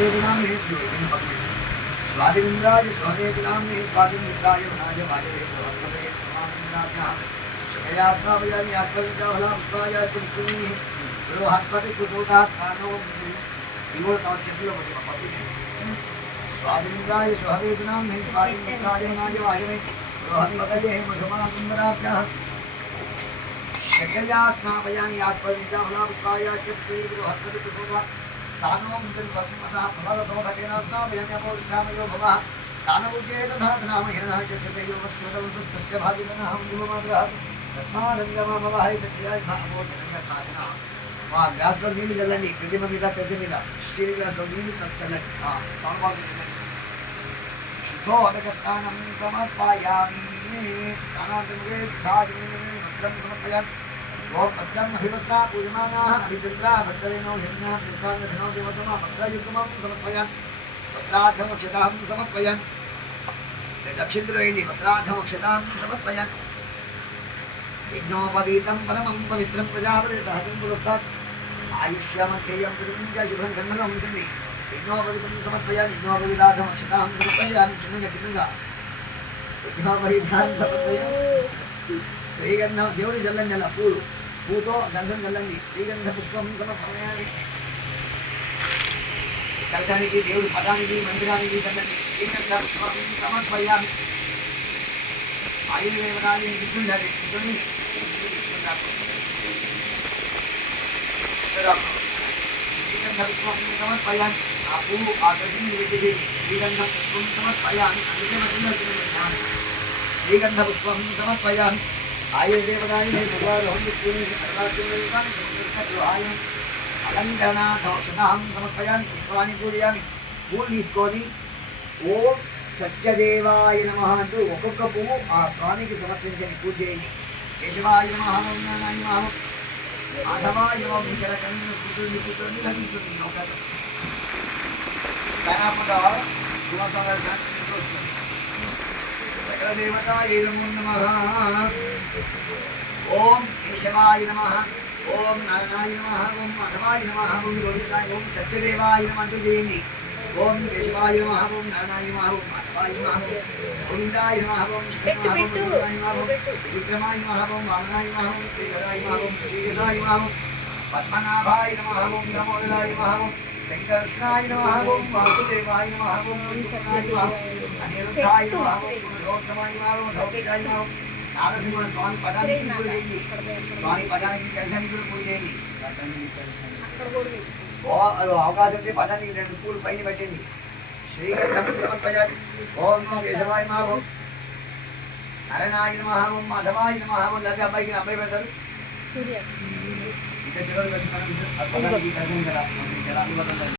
स्वहदेवनाम्ने स्वादिन्द्राय स्वहदेवनाम्ने स्वादिन्द्राय वनाय वायवे भगवते परमानन्दाभ्यां शकयात्मावयानि आत्मविद्याफलापुष्पाय चिन्तनीः बृहत्पति कुतोटा स्थानो विमूर्तौ चित्तिलो स्वादिन्द्राय स्वहदेवनाम्ने स्वादिन्द्राय वनाय वायवे बृहत्पतये मधुमानन्दाभ्यां शकया स्नापयानि आत्मविद्याफलापुष्पाय चित्तिलो बृहत्पति कुतोटा स्थानो मुञ्चन्वत्मतः फलरसोदकेन स्नापयामि अपोष्ठामयो भवः दानवुद्येत धातनाम हिरणः चक्षतेयो वस्वदवन्तस्तस्य भाजितनः जीवमात्रः तस्मादङ्गमामवहै सत्याय महामोदनयखादिनः మా గ్లాస్లో నీళ్ళు చల్లండి ప్రతిమ మీద పెద్ద మీద స్టీల్ గ్లాస్లో నీళ్ళు చల్లండి శుద్ధోదకస్థానం సమర్పయామి స్నానాంతముఖే వస్త్రం సమర్పయామి ఓం వస్త్రం అభివస్త్రా పూజమానాః అభిచంద్రా భక్తరేణో హిరణ్యా నిర్మాణధినో దేవతమా వస్త్రయుగ్మం సమర్పయామి వస్త్రార్థమక్షతాం సమర్పయామి దక్షిణద్రోహిణి వస్త్రార్థమక్షతాం సమర్పయామి యజ్ఞోపవీతం పరమం పవిత్రం ప్రజాపతి సహజం పురస్తాత్ ఆయుష్యమధ్యేయం పురుంజ శుభ్రం గంధంగా ఉంచండి యజ్ఞోపవీతం సమర్పయామి యజ్ఞోపవీతార్థమక్షతాం సమర్పయామి చిన్నగా యజ్ఞోపవీతాన్ని సమర్పయామి శ్రీగంధం దేవుడి జల్లండి అలా పూతో గంధం జల్లండి శ్రీగంధ పుష్పం సమర్పయామి కలశానికి దేవుడి పటానికి మందిరానికి జల్లండి శ్రీగంధ పుష్పం సమర్పయామి ఆయుర్వేదాన్ని కూర్చుండాలి కూర్చొని శ్రీగంధ పుష్పం సమర్పయామి ఆ పువ్వు ఆ కలశని పెట్టి శ్రీగంధ పుష్పం సమర్పయామి అందుకే శ్రీగంధ పుష్పం సమర్పయామి ఆయుర్దేవతాన్ని అలంకరణార్థం సమర్పయామి పుష్పాన్ని పూజయామి పూలు తీసుకొని ఓం సత్యదేవాయ నమః అంటూ ఒక్కొక్క పువ్వు ఆ స్వామికి సమర్పించండి పూజ చేయండి కేశవాయ నమః నారాయణాయ నమః మాధవాయ నమః ఇక్కడ కూర్చొని లభించుంది అవకాశం కాకపోతే కుమారస్వామి గారి శాంతి వస్తుంది సకల దేవతాయ నమో నమః ఓం కేశవాయ నమః ఓం నారాయణాయ నమః ఓం మాధవాయ నమః ఓం గోవిందాయ ఓం సత్యదేవాయ నమః అంటూ చేయండి ఓం కేశవాయ నమః ఓం నారాయణాయ నమః ఓం మాధవాయ నమః గోవిందాయ నమః ఓం శివాయ నమః ఓం విక్రమాయ నమః ఓం వామనాయ నమః ఓం శ్రీధరాయ నమః ఓం శ్రీధరాయ నమః పద్మనాభాయ నమః ఓం దామోదరాయ నమః ఓం శంకర్షణాయ నమః ఓం వాసుదేవాయ నమః ఓం కృష్ణాయ నమః అనిరుద్ధాయ నమః ఓం పురుషోత్తమాయ నమః ఓం ధౌతికాయ నమః నారసింహ స్వామి పదానికి పూజ చేయండి స్వామి పదానికి కలశానికి కూడా పూజ చేయండి అవకాశం ఉంటే పటానికి 2 పూలు పైన పెట్టండి శ్రీగంధం సమర్పయామి ఓం కేశవాయ నమః ఓం నారాయణాయ నమః ఓం మాధవాయ నమః ఓం లేదా అబ్బాయికి అబ్బాయి పెడతారు ఇంకా చివరి పెట్టుకున్నాను